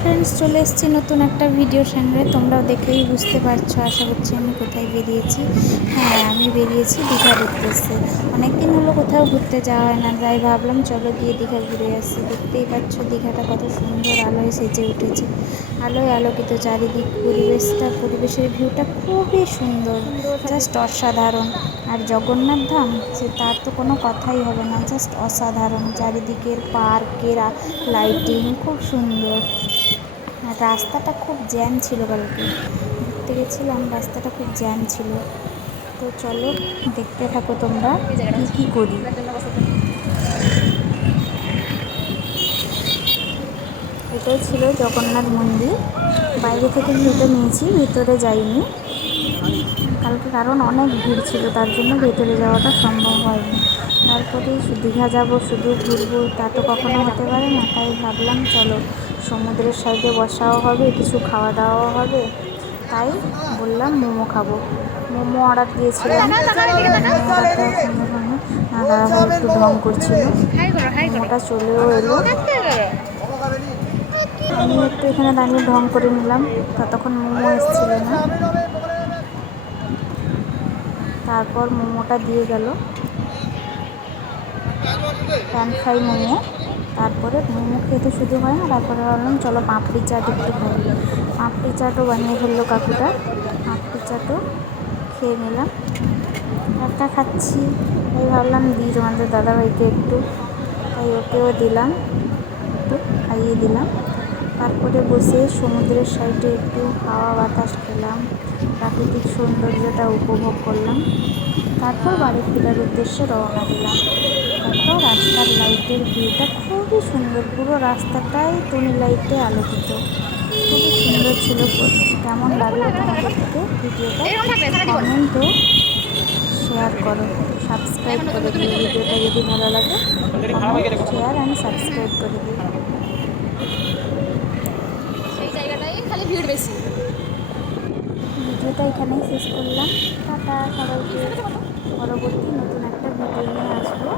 Friends, চলে এসেছি নতুন একটা ভিডিওর সঙ্গে। তোমরাও দেখেই বুঝতে পারছো আশা করছি আমি কোথায় বেরিয়েছি। হ্যাঁ, আমি বেরিয়েছি দীঘার উদ্দেশ্যে। অনেক দিন হলো কোথাও ঘুরতে যাওয়া হয় না, তাই ভাবলাম চলো গিয়ে দীঘা ঘুরে আসি। দেখতেই পাচ্ছ দীঘাটা কত সুন্দর আলোয় সেজে উঠেছে, আলোয় আলোকিত চারিদিক। পরিবেশের ভিউটা খুবই সুন্দর, জাস্ট অসাধারণ। আর জগন্নাথ ধাম, সে তার তো কোনো কথাই হবে না, জাস্ট অসাধারণ। চারিদিকের পার্কের লাইটিং খুব সুন্দর। আর রাস্তাটা খুব জ্যাম ছিল, কালকে ঘুরতে গেছিলাম, রাস্তাটা খুব জ্যাম ছিল। তো চলো দেখতে থাকো তোমরা কী কী করি। এটাই ছিল জগন্নাথ মন্দির। বাইরে থেকে ভিউটা নিয়েছি, ভিতরে যাইনি কালকে, কারণ অনেক ভিড় ছিল, তার জন্য ভেতরে যাওয়াটা সম্ভব হয়নি। তারপরে দীঘা যাব, শুধু ঘুরবো তা তো কখনো হতে পারে না, তাই ভাবলাম চলো সমুদ্রের সাইডে বসাও হবে, কিছু খাওয়া দাওয়াও হবে। তাই বললাম মোমো খাবো। মোমো অর্ডার দিয়েছিলাম। মোমো অর্ডার দেওয়ার সঙ্গে সঙ্গে দাদাভাই একটু ঢং করছিল, মোমোটা চলেও এলো। আমি একটু এখানে দাঁড়িয়ে ঢং করে নিলাম, ততক্ষণ মোমো এসেছিল না। তারপর মোমোটা দিয়ে গেল, প্যান ফ্রাই মোমো। তারপরে মোমো খেতে শুধু হয় না, তারপরে ভাবলাম চলো পাপড়ি চাট একটু খাই। পাপড়ি চাটও বানিয়ে ফেললো কাকুটা, পাপড়ি চাটও খেয়ে নিলাম। একটা খাচ্ছি, তাই ভাবলাম দিই তোমাদের দাদাভাইকে একটু, তাই ওকেও দিলাম, একটু খাইয়ে দিলাম। তারপরে বসে সমুদ্রের সাইডে একটু হাওয়া বাতাস খেলাম, প্রাকৃতিক সৌন্দর্যটা উপভোগ করলাম। তারপর বাড়ি ফেরার উদ্দেশ্যে রওনা দিলাম। দেখো রাস্তার লাইটের ভিউটা খুবই সুন্দর, পুরো রাস্তাটাই টুনি লাইটে আলোকিত, খুবই সুন্দর ছিল। কেমন লাগলো তোমাদেরকে ভিডিওটা কমেন্ট ও শেয়ার করো, সাবস্ক্রাইব করে দিও। ভিডিওটা যদি ভালো লাগে কমেন্ট, শেয়ার অ্যান্ড সাবস্ক্রাইব করে দিও। সেই জায়গাটাই খালি ভিড় বেশি। ভিডিওটা এখানেই শেষ করলাম। টাটা সবাইকে, পরবর্তী নতুন একটা ভিডিও নিয়ে আসবো।